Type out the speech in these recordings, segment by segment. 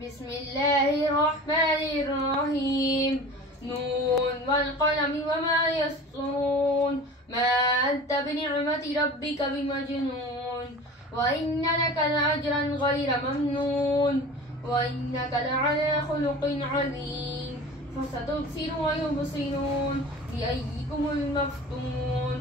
بسم الله الرحمن الرحيم. نون والقلم وما يسطرون. ما أنت بنعمة ربك بمجنون. وإن لك لأجرا غير ممنون. وإنك لعلى خلق عظيم. فستبصر ويبصرون بأيكم المفتون.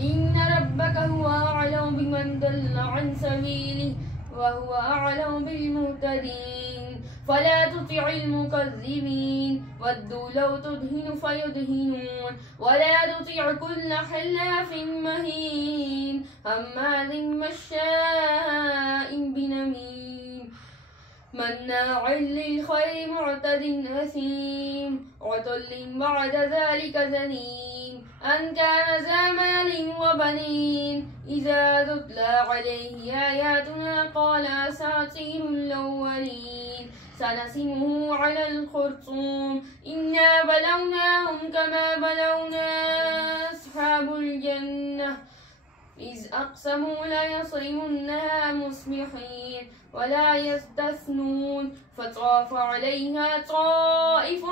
إن ربك هو أعلم بمن ضل عن سبيله وهو أعلم بالمهتدين. فلا تطع المكذبين ودوا لو تدهن فيدهنون. ولا تطع كل حلاف مهين هماز مشاء بنميم مناع للخير معتد أثيم عتل بعد ذلك زنيم أن كان ذا مال وبنين إذا تتلى عليه آياتنا قال أساطير الأولين سنسمه على الخرطوم إنا بلوناهم كما بلونا أصحاب الجنة إذ أقسموا ليصرمنها مصبحين ولا يستثنون فطاف عليها طائف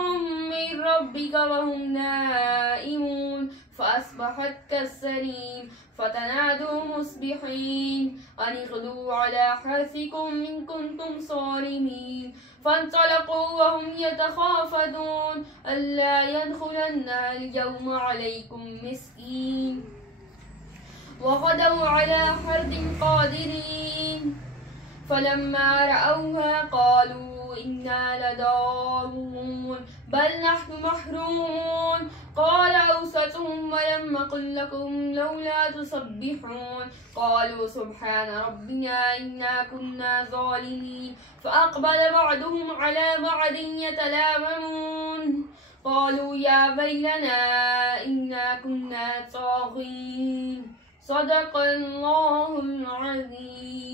من ربك وهم نائمون فأصبحت كالسريم فتنادوا مصبحين أن اغدوا على حرثكم إن كنتم صارمين فانطلقوا وهم يتخافتون ألا يدخلنها اليوم عليكم مسكين وغدوا على حرد قادرين فلما رأوها قالوا إنا لضالون بل نحن محرومون قال أوسطهم ولم أقل لكم لولا تسبحون قالوا سبحان ربنا إنا كنا ظالمين فأقبل بعضهم على بعض يتلاومون قالوا يا ويلنا إنا كنا طاغين صدق الله العظيم.